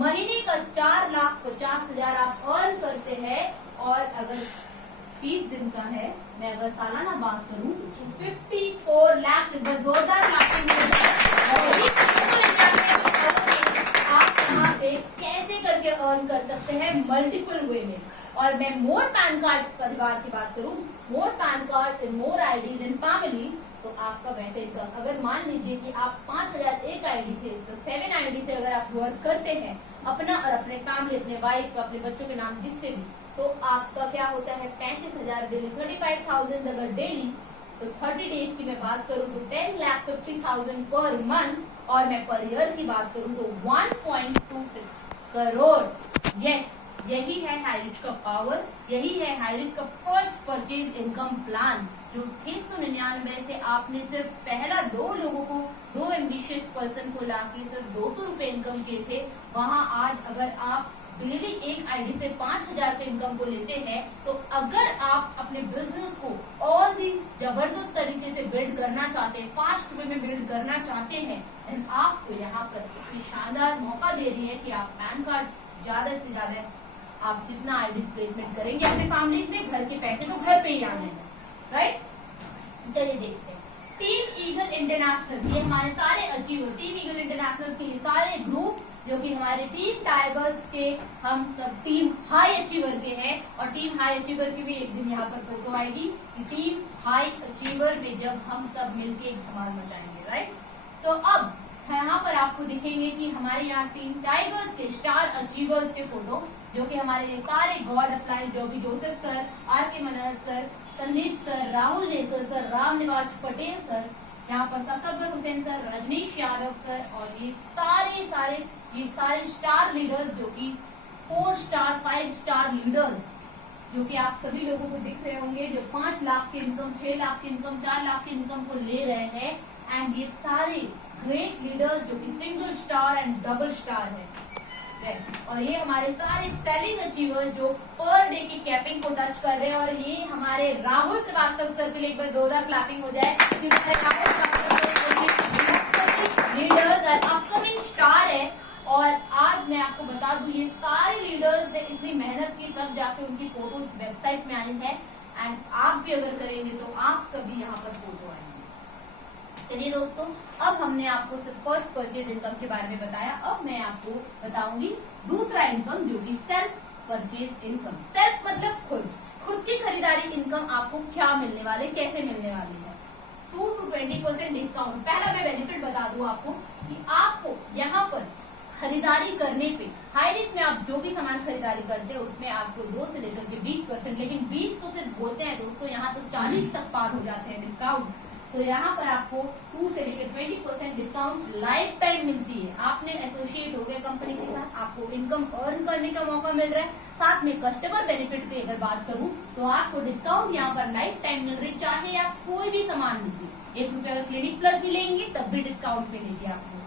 महीने का 4,50,000 आप अर्न करते हैं। और अगर 30 दिन का है, मैं अगर सालाना बात करूं तो 54 लाख, 2,000 लाख आप यहाँ से कैसे करके अर्न कर सकते हैं मल्टीपल वे में। और मैं मोर पैन कार्ड परिवार की बात करूं, more PAN card and more ID then family, तो आपका वैसे इनकम अगर मान लीजिए कि आप 5,000 एक आईडी से तो 7 आईडी से अगर आप वर्क करते हैं अपना और अपने फैमिली, अपने वाइफ, अपने बच्चों के नाम जिससे भी, तो आपका क्या होता है 35,000 डेली, 35,000 अगर डेली, तो 30 डेज की मैं बात करूं तो 10,50,000 पर मंथ। और मैं पर ईयर की बात करूं तो 1.26 करोड़। यस, यही है हाईरिच का पावर, यही है हाईरिच का फर्स्ट परचेज इनकम प्लान, जो 699 से आपने सिर्फ पहला 2 लोगों को, 2 एम्बिशियस पर्सन को लाके सिर्फ 200 रुपए इनकम किए थे, वहां आज अगर आप डेली एक आईडी से 5,000 के इनकम को लेते हैं, तो अगर आप अपने बिजनेस को और भी जबरदस्त तरीके से बिल्ड करना चाहते हैं, फास्ट वे में बिल्ड करना चाहते हैं, एंड आपको यहाँ पर एक शानदार मौका दे रही है कि आप पैन कार्ड ज्यादा से ज्यादा आप जितना आईडी प्लेसमेंट करेंगे अपने फैमिली में, घर के पैसे तो घर पे ही आने हैं, राइट। चलिए देखते हैं टीम ईगल इंटरनेशनल, ये हमारे सारे अचीवर, टीम ईगल इंटरनेशनल के सारे ग्रुप जो कि हमारे टीम टाइगर्स के, हम सब टीम हाई अचीवर के हैं। और टीम हाई अचीवर की भी एक दिन यहाँ पर फोटो आएगी कि टीम हाई अचीवर में जब हम सब मिलके एक धमाल मचाएंगे, राइट। तो अब यहाँ पर आपको दिखेंगे कि हमारे यहाँ टीम टाइगर्स के स्टार अचीवर्स के फोटो, जो कि हमारे सारे गॉड अप्लाई, जो भी Joseph sir, R.K. Manhar sir, Sandeep sir, Rahul Nekar sir, Ram Niwas Patel sir, यहाँ पर तसव्वुर हुसैन सर, रजनीश यादव सर, और ये सारे स्टार लीडर्स जो कि 4 स्टार 5 स्टार लीडर्स, जो कि आप सभी लोगों को दिख रहे होंगे, जो 5 लाख की इनकम, 6 लाख की इनकम, 4 लाख की इनकम को ले रहे हैं। एंड ये सारे ग्रेट लीडर्स जो कि single star and double star है। और ये हमारे सारे सेलिंग अचीवर्स जो पर डे की कैपिंग को टच कर रहे हैं। और ये हमारे राहुल श्रीवास्तव सर के लिए एक बार 2,000 क्लैपिंग हो जाए, लीडर्स अपकमिंग स्टार है। और आज मैं आपको बता दूं ये सारे लीडर्स ने इतनी मेहनत की तब जाके उनकी फोटोज वेबसाइट में आई है। एंड आप भी अगर करेंगे तो आप कभी यहाँ पर फोटो आएंगे। चलिए दोस्तों, अब हमने आपको फर्स्ट परचेज इनकम के बारे में बताया। अब मैं आपको बताऊंगी दूसरा इनकम, जो कि सेल्फ परचेज इनकम। सेल्फ मतलब खुद की खरीदारी इनकम आपको क्या मिलने वाले, कैसे मिलने वाली है। 2 to 20% डिस्काउंट। पहला मैं बेनिफिट बता दूं आपको कि आपको यहाँ पर खरीदारी करने पे हाईरिच में आप जो भी सामान खरीदारी करते हैं उसमें आपको 2 से लेकर के 20%, लेकिन 20 तो सिर्फ बोलते हैं दोस्तों, यहाँ तो 40 तक पार हो जाते हैं डिस्काउंट। तो यहाँ पर आपको 2 से लेकर 20% डिस्काउंट लाइफ टाइम मिलती है। आपने एसोसिएट हो गए कंपनी के साथ, आपको इनकम अर्न करने का मौका मिल रहा है। साथ में कस्टमर बेनिफिट की अगर बात करूं तो आपको डिस्काउंट यहाँ पर लाइफ टाइम मिल रही, चाहे आप कोई भी सामान लीजिए। 1 रुपया का क्लिनिक प्लस भी लेंगे तब भी डिस्काउंट मिलेगी आपको।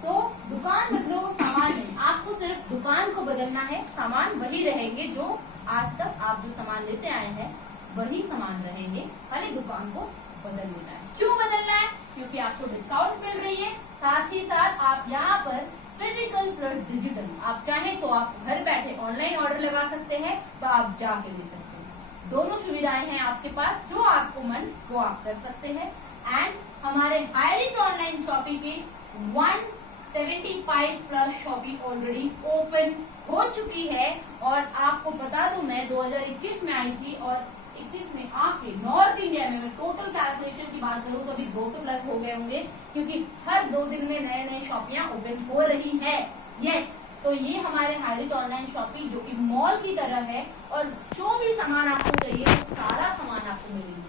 तो दुकान बदलो सामान नहीं, आपको सिर्फ दुकान को बदलना है, सामान वही रहेंगे जो आज तक आप जो सामान लेते आए हैं वही सामान रहेंगे, खाली दुकान को बदल लेना है। क्यों बदलना है? क्योंकि आपको डिस्काउंट मिल रही है, साथ ही साथ आप यहाँ पर फिजिकल प्लस डिजिटल, आप चाहें तो आप घर बैठे ऑनलाइन ऑर्डर लगा सकते हैं, तो आप जाके ले सकते हैं। दोनों सुविधाएं हैं आपके पास, जो आपको मन वो आप कर सकते हैं। एंड हमारे हाईरिच ऑनलाइन शॉपिंग की 175 प्लस शॉपिंग ऑलरेडी ओपन हो चुकी है। और आपको बता दूं मैं 2021 में आई थी और 21 में आके नॉर्थ इंडिया में टोटल कैलकुलेशन की बात करूं तो अभी 200 प्लस हो गए होंगे, क्योंकि हर 2 दिन में नए नए शॉपियां ओपन हो रही है। ये तो ये हमारे हाईरिच ऑनलाइन शॉपिंग जो कि मॉल की तरह है, और जो भी सामान आपको चाहिए वो सारा सामान आपको मिलेंगे,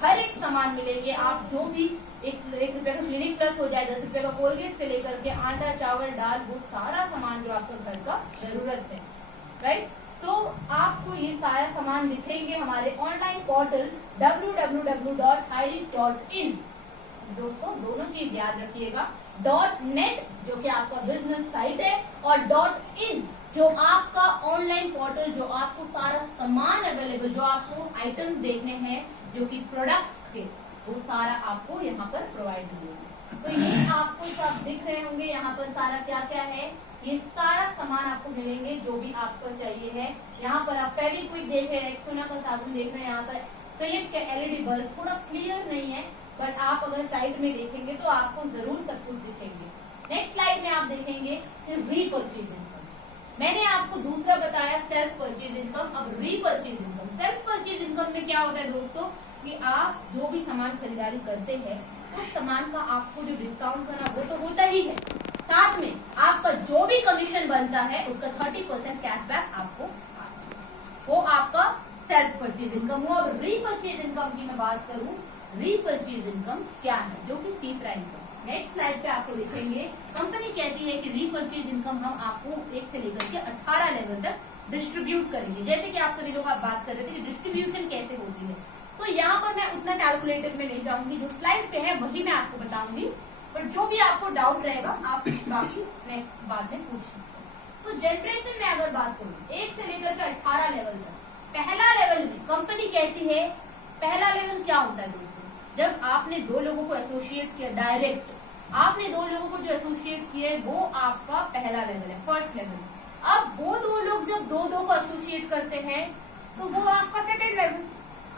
हर एक सामान मिलेंगे। आप जो भी 1 रुपया का क्लिनिक प्लस हो जाए, 10 रुपया का कोलगेट से लेकर के आटा चावल दाल, वो सारा सामान जो आपका घर का जरूरत है, राइट। तो आपको ये सारा सामान दिखेंगे हमारे ऑनलाइन पोर्टल www.hirich.in। दोस्तों दोनों चीज याद रखिएगा, .net जो कि आपका बिजनेस साइट है, और .in जो आपका ऑनलाइन पोर्टल, जो आपको सारा सामान अवेलेबल, जो आपको आइटम्स देखने हैं जो कि प्रोडक्ट्स के, वो सारा आपको यहाँ पर प्रोवाइड मिलेगा। तो ये आपको सब दिख रहे होंगे यहाँ पर सारा क्या क्या है, ये सारा सामान आपको मिलेंगे जो भी आपको चाहिए है। यहाँ पर आप फेविक्विक देख रहे हैं, रेक्सोना का साबुन देख रहे हैं, यहाँ पर फिलिप के एलईडी बल्ब, थोड़ा क्लियर नहीं है बट आप अगर साइड में देखेंगे तो आपको जरूर सब कुछ दिखेंगे। नेक्स्ट स्लाइड में आप देखेंगे फिर रीपर्चेज इनकम। मैंने आपको दूसरा बताया सेल्फ परचेज इनकम, अब repurchase income. Self purchase income में क्या होता है दोस्तों कि आप जो भी सामान खरीदारी करते हैं उस सामान का आपको जो डिस्काउंट करना वो तो होता ही है, साथ में आपका जो भी कमीशन बनता है उसका 30% कैशबैक आपको आता है, वो आपका सेल्फ परचेज इनकम हुआ। और रीपर्चेज इनकम की मैं बात करूं, रीपर्चेज इनकम क्या है, जो कि तीसरा इनकम। नेक्स्ट स्लाइड पे आपको देखेंगे कंपनी कहती है कि रीपर्चेज इनकम हम आपको 1 से लेकर के 18 लेवल तक डिस्ट्रीब्यूट करेंगे। जैसे कि आप सभी लोग बात कर रहे थे कि डिस्ट्रीब्यूशन कैसे होती है, तो यहाँ पर मैं उतना कैलकुलेटर में नहीं जाऊंगी, जो स्लाइड पे है वही मैं आपको बताऊंगी, पर जो भी आपको डाउट रहेगा आप बाकी बाद में पूछ सकते हैं। तो जनरेशन में अगर बात करूं 1 से लेकर के 18 लेवल तक, पहला लेवल में कंपनी कहती है, पहला लेवल क्या होता है दोस्तों, जब आपने 2 लोगों को एसोसिएट किया डायरेक्ट, आपने 2 लोगों को जो एसोसिएट किए वो आपका पहला लेवल है, फर्स्ट लेवल। अब वो 2 लोग जब 2-2 को एसोसिएट करते हैं तो वो आपका सेकेंड लेवल।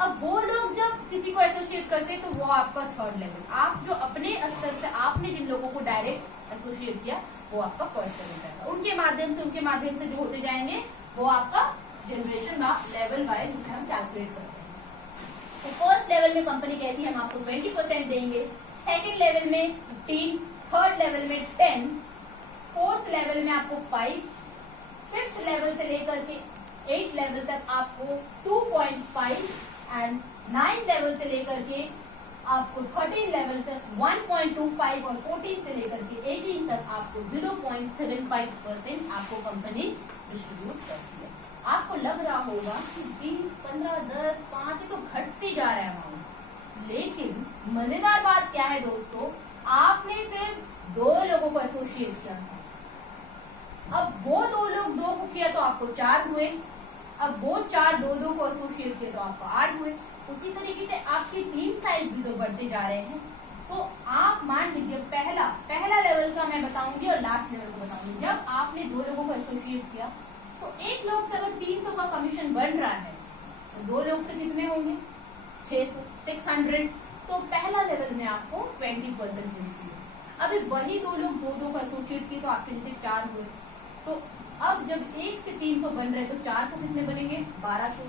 अब वो लोग जब किसी को एसोसिएट करते हैं तो वो आपका थर्ड लेवल। आप जो अपने स्तर से आपने जिन लोगों को डायरेक्ट एसोसिएट किया वो आपका फर्स्ट लेवल है। उनके माध्यम से जो होते जाएंगे वो आपका जनरेशन लेवल वाइज हम कैलकुलेट करते हैं। तो फर्स्ट लेवल में कंपनी कहती है हम आपको 20% देंगे, सेकेंड लेवल में 15, थर्ड लेवल में 10, फोर्थ लेवल में आपको 5, फिफ्थ लेवल से लेकर के 8 लेवल तक आपको 2.5 एंड 9 लेवल से लेकर के आपको 13 लेवल तक 1.25 और 14 से लेकर के 18 तक आपको 0.75% आपको कंपनी डिस्ट्रीब्यूट करती है। आपको लग रहा होगा कि 20, 15, 10, 5 तो घटती जा रहा है अमाउंट, लेकिन मजेदार बात क्या है दोस्तों, आपने सिर्फ 2 लोगों को एसोसिएट किया था। अब वो 2 लोग 2 को किया तो आपको 4 हुए, अब वो 4 2-2 को एसोसिएट किया तो आपको 8 हुए। उसी तरीके से आपकी टीम साइज भी तो बढ़ते जा रहे हैं। तो आप मान लीजिए पहला लेवल का मैं बताऊंगी और लास्ट लेवल को बताऊंगी। जब आपने 2 लोगों को एसोसिएट किया तो एक लोग से अगर 300 का कमीशन बन रहा है तो 2 लोग से कितने होंगे, 600। तो पहला लेवल में आपको 20% मिलती है। अभी वही 2 लोग 2-2 को एसोसिएट किए तो आपके नीचे 4 हुए। तो अब जब 1 से 300 बन रहे तो 4 को कितने बनेंगे, 1200।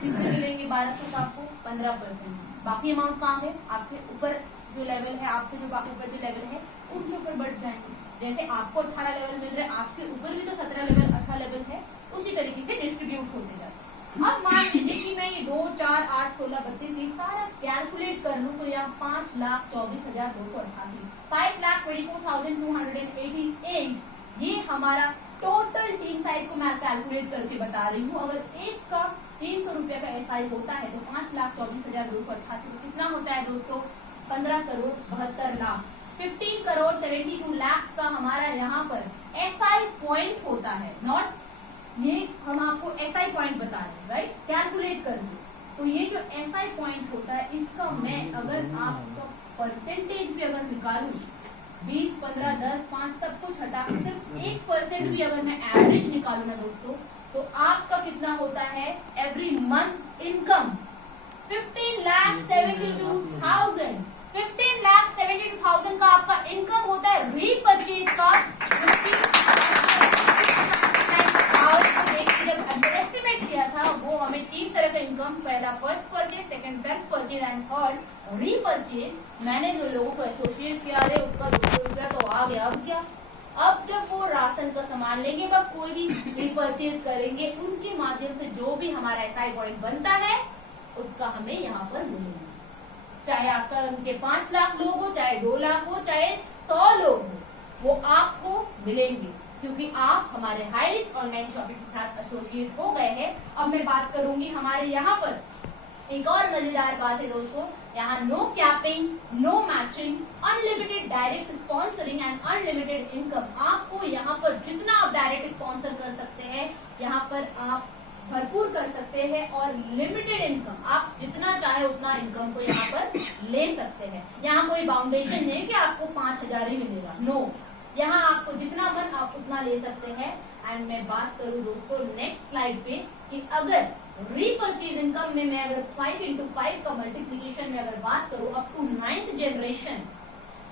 कितने मिलेंगे 1200 का आपको 15%। बाकी अमाउंट कहाँ है, आपके ऊपर जो लेवल है, आपके जो ऊपर जो लेवल है उनके ऊपर बढ़ जाएंगे। जैसे आपको 18 लेवल मिल रहे हैं, आपके ऊपर भी तो 17 लेवल 18 लेवल है, उसी तरीके से डिस्ट्रीब्यूट होते जाते हैं। अब मान लीजिए कि मैं ये 2, 4, 8, 16, 32 सारा कैलकुलेट कर लूँ तो यहाँ 5,24,288, 5,24,288 ये हमारा टोटल टीम साइज को मैं कैलकुलेट करके बता रही हूँ। अगर एक का 300 रुपया का एसआई होता है तो 5,24,288 तो कितना होता है दोस्तों, 15,72,00,000, 15,72 लाख का हमारा यहाँ पर एसआई पॉइंट होता है। नॉट ये हम आपको एसआई पॉइंट बता रहे हैं, राइट, कैलकुलेट करके। तो ये जो एसआई पॉइंट होता है इसका मैं अगर आपका परसेंटेज भी अगर निकालू 20, 15, 10, 5 सब कुछ हटा के सिर्फ 1% भी अगर मैं एवरेज निकालू ना दोस्तों तो आपका कितना होता है एवरी मंथ इनकम 15,72,000। 15,72,000 का आपका इनकम होता है रीपर्चेज का। जब एस्टिमेट किया था वो हमें 3 तरह का इनकम, पहला first purchase, second self purchase and third repurchase. मैंने जो लोगों को एसोसिएट किया है उसका 200 रुपया तो आ गया। अब क्या, अब जब वो राशन का सामान लेंगे व कोई भी रीपर्चेज करेंगे उनके माध्यम से जो भी हमारा एसआई पॉइंट बनता है उसका हमें यहाँ पर मिलेगा। चाहे आपका उनके 5 लाख लोग हो, चाहे 2 लाख हो, चाहे 100 लोग हो, वो आपको मिलेंगे क्योंकि आप हमारे हाई रिस्क ऑनलाइन शॉपिंग के साथ एसोसिएट हो गए हैं। अब मैं बात करूंगी हमारे यहाँ पर एक और मजेदार बात है दोस्तों, यहाँ no capping, no matching, unlimited direct sponsoring and unlimited income. आपको यहाँ पर जितना आप डायरेक्ट स्पॉन्सर कर सकते हैं यहाँ पर आप भरपूर कर सकते हैं और लिमिटेड इनकम, आप जितना चाहे उतना इनकम को यहाँ पर ले सकते हैं। यहाँ कोई बाउंडेशन नहीं है कि आपको 5,000 ही मिलेगा, नो, यहाँ आपको जितना मन आप उतना ले सकते हैं। एंड मैं बात करूँ दोस्तों नेक्स्ट स्लाइड पे कि अगर रीपरचेज इनकम में मैं अगर 5 into 5 का मल्टीप्लीकेशन में अगर बात करूँ अप टू 9th जनरेशन,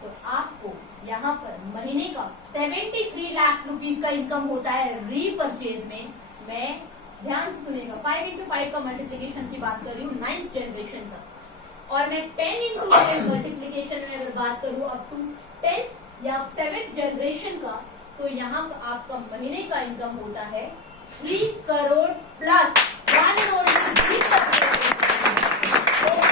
तो आपको यहाँ पर महीने का 73 लाख रुपीज का इनकम होता है रीपरचेज में। मैं ध्यान सुनेगा, 5 into 5 का मल्टीप्लीकेशन की बात कर रही हूँ 9th जनरेशन तक। और मैं 10 into 10 मल्टीप्लीकेशन में अगर बात करूँ अप टू 10th या 7th जनरेशन का, तो यहाँ आपका महीने का इनकम होता है 3 करोड़ प्लस 1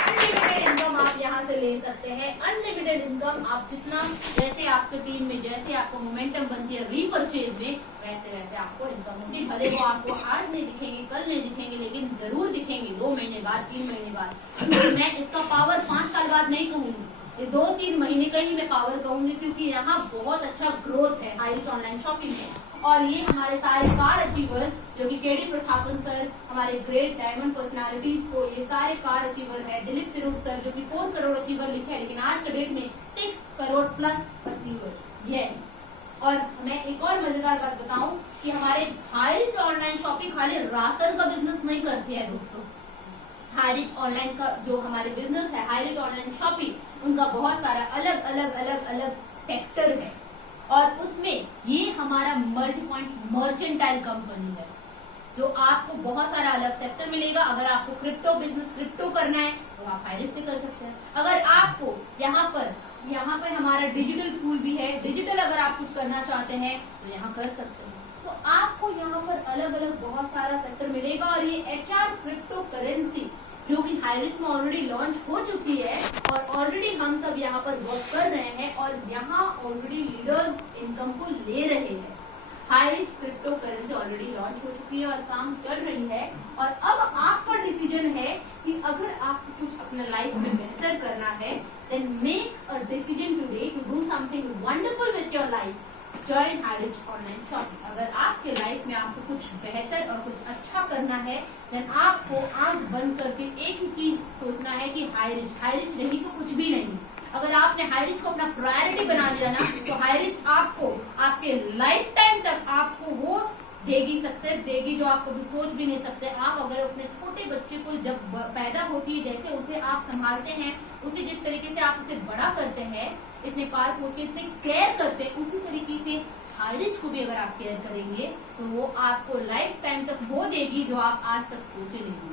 अनलिमिटेड इनकम आप यहाँ से ले सकते हैं। अनलिमिटेड इनकम आप जितना, जैसे आपके टीम में जैसे आपको मोमेंटम बनती है रीपरचेज में, वैसे वैसे आपको इनकम होती। भले वो आपको आज नहीं दिखेंगे, कल नहीं दिखेंगे, लेकिन जरूर दिखेंगे 2 महीने बाद, 3 महीने बाद। क्योंकि मैं इसका पावर 5 साल बाद नहीं कहूंगी, ये 2-3 महीने का ही मैं पावर कहूंगी, क्योंकि यहाँ बहुत अच्छा ग्रोथ है हाई रिच ऑनलाइन शॉपिंग में। और ये हमारे सारे कार अचीवर्स जो कि केडी प्रथापन सर, हमारे ग्रेट डायमंड पर्सनालिटीज को, ये सारे कार अचीवर है। दिलीप तिरुर सर जो कि 4 करोड़ अचीवर लिखे हैं, लेकिन आज के डेट में 6 करोड़ प्लस अचीवर। यस, और मैं एक और मजेदार बात बताऊं कि हमारे हाई रिच ऑनलाइन शॉपिंग खाली राशन का बिजनेस नहीं करती है दोस्तों। हाई रिच ऑनलाइन का जो हमारे बिजनेस है, हाई रिच ऑनलाइन शॉपिंग, उनका बहुत सारा अलग अलग सेक्टर है। और उसमें ये हमारा मल्टी पॉइंट मर्चेंटाइल कंपनी है, जो आपको बहुत सारा अलग सेक्टर मिलेगा। अगर आपको क्रिप्टो बिजनेस, क्रिप्टो करना है तो आप हाई रिच से कर सकते हैं। अगर आपको यहाँ पर हमारा डिजिटल टूल भी है, डिजिटल अगर आप कुछ करना चाहते हैं तो यहाँ कर सकते हैं। तो आपको यहाँ पर अलग अलग बहुत सारा सेक्टर मिलेगा। और ये HR क्रिप्टो करेंसी जो कि हाई रिच में ऑलरेडी लॉन्च हो चुकी है और ऑलरेडी हम सब यहाँ पर वर्क कर रहे हैं और यहाँ ऑलरेडी लीडर्स इनकम को ले रहे हैं। High rich crypto currency already launch हो चुकी है और काम चल रही है। और अब आपका डिसीजन है कि अगर आपको कुछ अपने लाइफ में बेहतर करना है, then make a decision today to do something wonderful with your life. Join Hirich online shopping. अगर आपके लाइफ में आपको कुछ बेहतर और कुछ अच्छा करना है, देन आपको आंख बंद करके एक ही चीज सोचना है कि हाई रिच नहीं तो कुछ भी नहीं। अगर आपने हाई रिच को अपना प्रायोरिटी बना लिया ना, तो हाई रिच आपको आपके लाइफ टाइम तक आपको वो देगी, सक्सेस देगी जो आप कभी सोच भी नहीं सकते। आप अगर अपने छोटे बच्चे को जब पैदा होती है, जैसे उसे आप संभालते हैं, उसे जिस तरीके से आप उसे बड़ा करते हैं, इतने पार पोस के इतने केयर करते हैं, उसी तरीके से हाई रिच को भी अगर आप केयर करेंगे तो वो आपको लाइफ टाइम तक वो देगी जो आप आज तक सोचे नहीं।